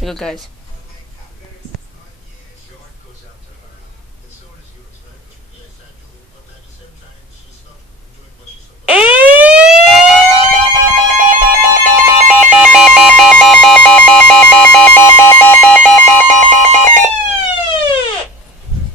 Here you go, guys.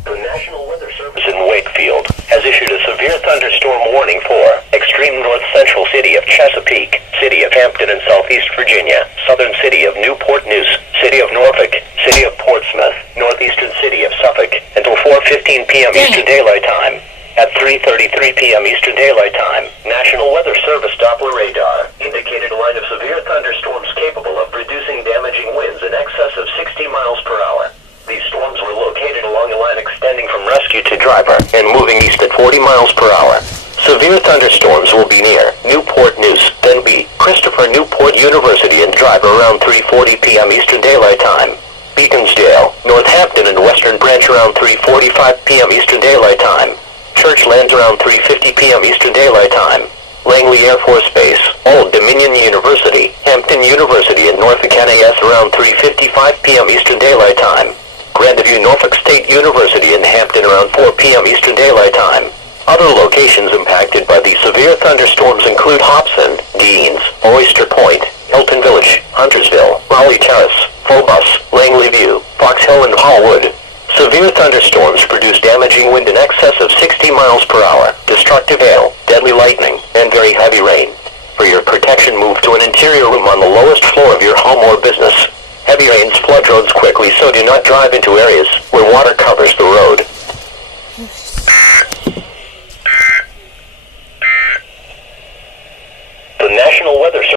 The National Weather Service in Wakefield has issued a severe thunderstorm warning for extreme north-central city of Chesapeake, city of Hampton and Southeast Virginia, southern city of Newport News, city of Norfolk, city of Portsmouth, northeastern city of Suffolk, until 4:15 p.m. Eastern Daylight Time. At 3:33 p.m. Eastern Daylight Time, National Weather Service Doppler radar indicated a line of severe thunderstorms capable of producing damaging winds in excess of 60 miles per hour. These storms were located along a line extending from Rescue to Driver and moving east at 40 miles per hour. Severe thunderstorms will be near Newport News, then be Christopher Newport University and Driver around 3:40 p.m. Eastern Daylight Time. Beaconsdale, Northampton and Western Branch around 3:45 p.m. Eastern Daylight Time. Churchlands around 3:50 p.m. Eastern Daylight Time. Langley Air Force Base, Old Dominion University, Hampton University and Norfolk NAS around 3:55 p.m. Eastern Daylight Time. Grandview Norfolk State University in Hampton around 4 p.m. Eastern Daylight Time. Other locations impacted by these severe thunderstorms include Hobson, Deans, Oyster Point, Hilton Village, Huntersville, Raleigh Terrace, Phobos, Langley View, Fox Hill and Hallwood. Severe thunderstorms produce damaging wind in excess of 60 miles per hour, destructive hail, deadly lightning, and very heavy rain. For your protection, move to an interior room on the lowest floor of your home or business. Heavy rains flood roads quickly, so do not drive into areas where water covers the road. The National Weather Service